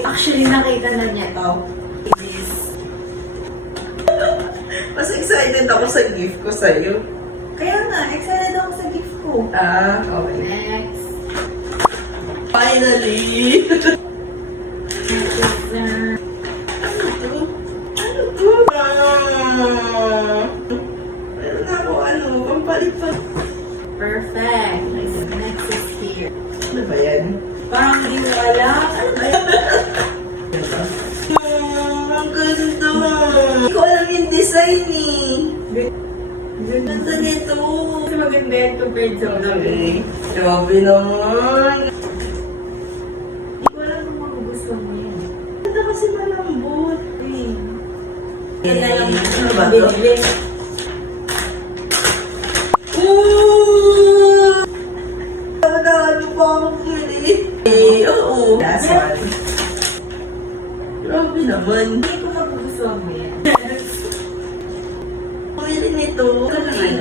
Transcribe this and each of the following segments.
Actually, nakita na niya to. Mas excited ako sa gift ko sa'yo. Kaya nga, excited ako sa gift ko. Okay. Next. Finally! Ano to? Meron na ako pampalit pa. Perfect. Next is here. Ano ba yan? Parang hindi mo alam. Ano ba yan? Ang ganda! Hindi ko alam yung design eh. Ganda nito. Mas maganda yan compared sa una. Grabe naman. Hindi ko alam kung magugustuhan mo yan. Ganda kasi malambot. Kaya lang Ano ba to? bibili. Ano pa ako pili? Oo. Last one. Grabe naman. Hindi ko magugustuhan mo yan. Pumili nito. Ako naman.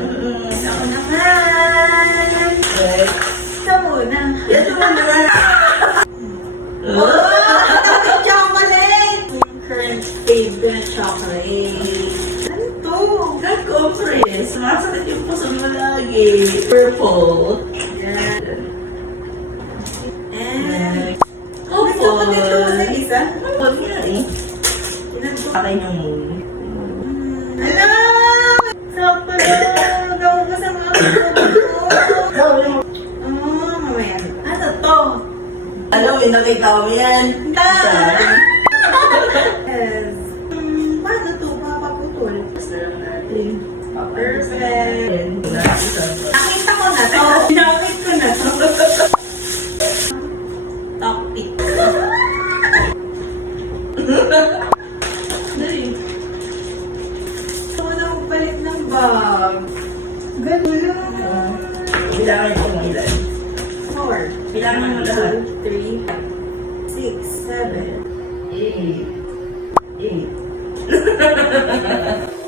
Ito muna. Yan naman naman. Chocolate! Yung current favorite chocolate. Ano to? God compress. Sumasakit yung puso mo lagi. Purple. Yan. And Gusto ko dito sa isa. Huwag nga eh. Akin yung moon. Alam! Sakto na! Naubos ang mga ko. Mamaya. Ano to? Alam mo, nakita ko yan. Yes. Paano to? Papaputol. Basta lang natin. Perfect. Nakita Nakita ko na to. Nakita ko na to. Top pick. Dali. Gusto ko na magpalit ng bag. Ganun lang. Bilangan ko ng ilan. 4. Bilangan mo lahat. 3, 6, 7. 8.